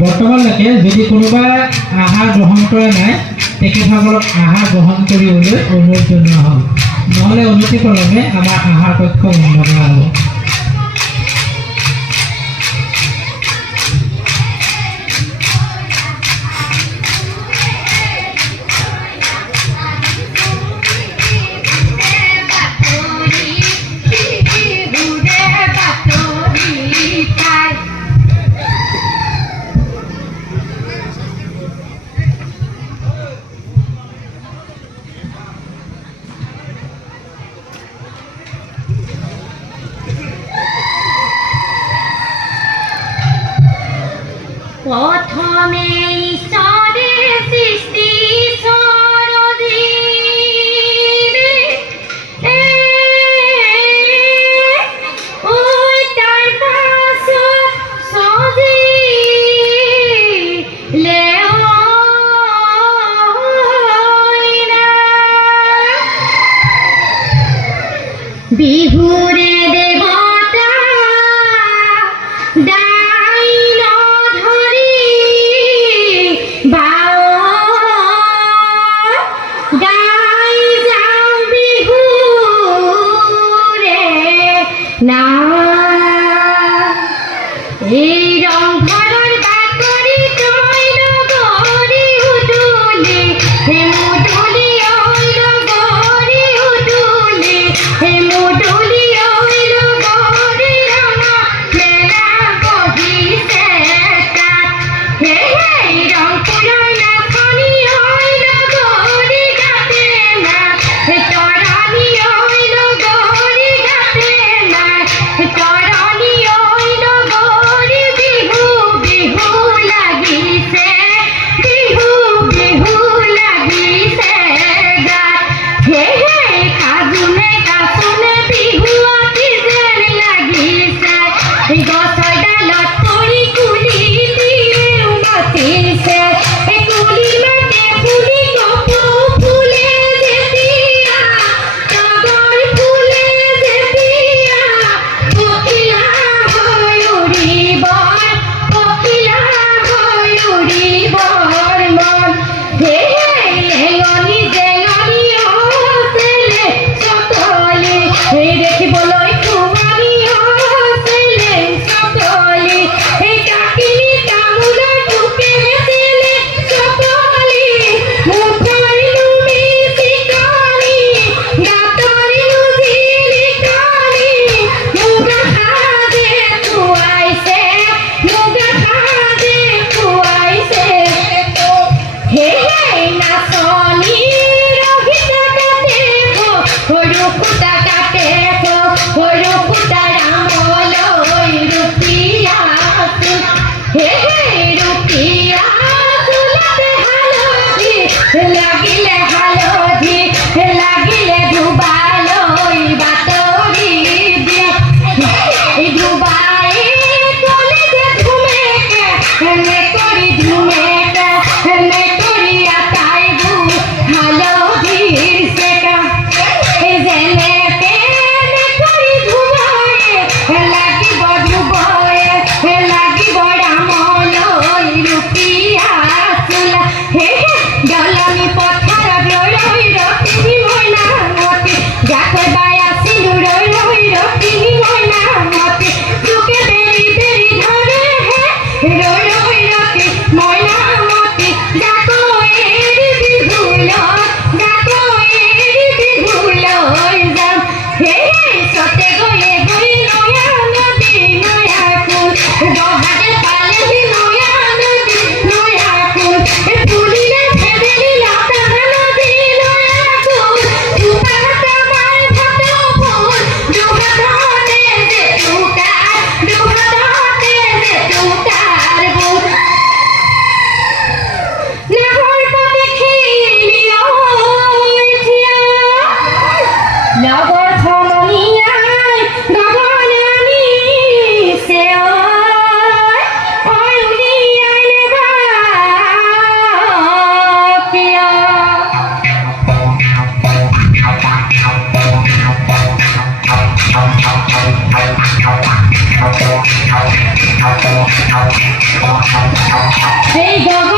বৰ্তমানলৈকে যদি কোনোবাই আহাৰ গ্ৰহণ কৰা নাই তেখেতসকলক আহাৰ গ্ৰহণ কৰিবলৈ অনুৰোধ জনোৱা হ'ল। নহ'লে অনতিপলমে আমাৰ আহাৰ কক্ষ বন্ধ কৰা হ'ব। প্রথমে ঈশ্বরের সৃষ্টি সরজীবে ওই তার পাশত সজিলে বিহুরে দেবতা ডাইন ধরি বাও গাই যাও বিহুরে না এই রং ধরার বাকরি তৈল গরি উডুলি হে মুডুলি ওইল গরি উডুলি হে মুডুলি ওইল গরি রামা মেলা বহিছে কাত হে হে রং পুরানা খনি ওইল গরি গাতে না হে তরানি ওইল গরি গাতে না হে তরানি ওইল গরি এই গগন